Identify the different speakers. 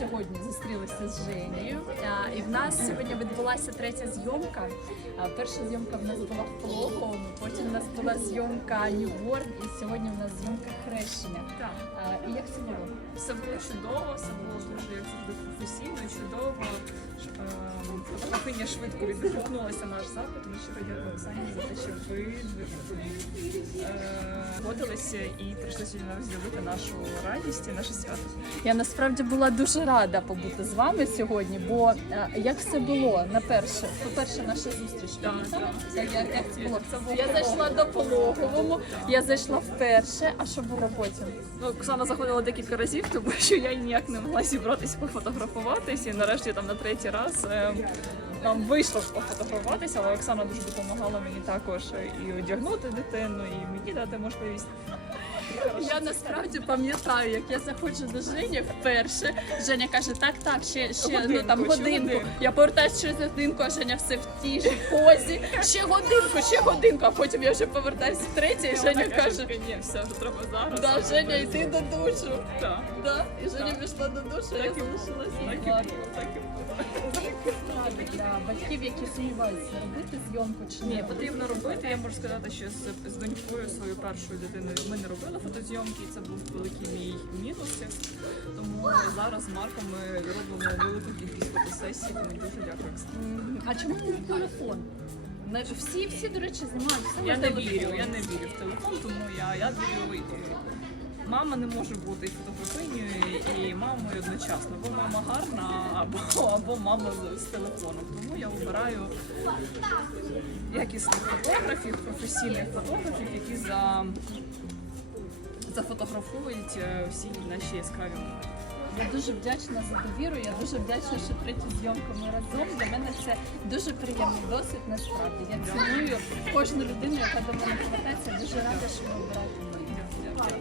Speaker 1: сьогодні зустрілися з Женією. І в нас сьогодні відбулася третя зйомка. Перша зйомка в нас була в Пологовому, потім в нас була зйомка Ньюборн, і сьогодні в нас зйомка хрещення. І як це було?
Speaker 2: Все було чудово, все було дуже як завжди професійно, чудово. Ем, Фотографиня швидко відгукнулася наш запит. Ми щиро дякуємо Оксані за те, що ви згодилися і прийшли сьогодні розділити нашу радість і наше свято.
Speaker 1: Я насправді була дуже рада побути з вами сьогодні, бо е, як все було на перше, по-перше, наша зустріч.
Speaker 2: Так, так.
Speaker 1: Як, як? Це було Я зайшла до пологовому, я зайшла вперше, а що було потім?
Speaker 2: Ну, Оксана заходила декілька разів, тому що я ніяк не могла зібратися пофотографуватися. І нарешті там на третій раз е, нам вийшло пофотографуватися, але Оксана дуже допомагала мені також і одягнути дитину, і мені дати можливість.
Speaker 1: Я насправді пам'ятаю, як я заходжу до Жені вперше. Женя каже, так, так, ще, ще ну там
Speaker 2: Годинку,
Speaker 1: годинку.
Speaker 2: годинку.
Speaker 1: Я повертаюся через годинку, а Женя все в тій ж позі. Ще годинку, ще годинку, а потім я вже повертаюся втретє, і Женя
Speaker 2: Вона
Speaker 1: каже,
Speaker 2: ні, все вже треба зараз.
Speaker 1: да, Женя, йди до душу.
Speaker 2: Так.
Speaker 1: Да, і Женя пішла до душу, я
Speaker 2: Так і
Speaker 1: залишилася для батьків, які сумніваються, робити зйомку чи
Speaker 2: Ні,
Speaker 1: ні.
Speaker 2: потрібно робити. Я можу сказати, що з, з донькою своєю першою дитиною ми не робили фотозйомки, це був великий мій мінус. Тому зараз з Марком ми робимо велику кількість фотосесій. Тому дуже дякую.
Speaker 1: А чому не телефон? Не- Всі, всі, до речі, знімають все
Speaker 2: Я
Speaker 1: на
Speaker 2: не
Speaker 1: телефон.
Speaker 2: вірю, я не вірю в телефон, тому я, я вірю. і- Мама не може бути і фотографинею, і мамою одночасно. Або мама гарна, або, або мама з, з телефоном. Тому я обираю якісних фотографів, професійних фотографів, які за, зафотографують е, всі наші яскраві моменти.
Speaker 1: Я дуже вдячна за довіру. Я дуже вдячна, що третю зйомку ми разом. Для мене це дуже приємний досвід. Насправді я ціную кожну людину, яка до мене повертається. Дуже рада, що ви обираєте мене.
Speaker 2: Дякую.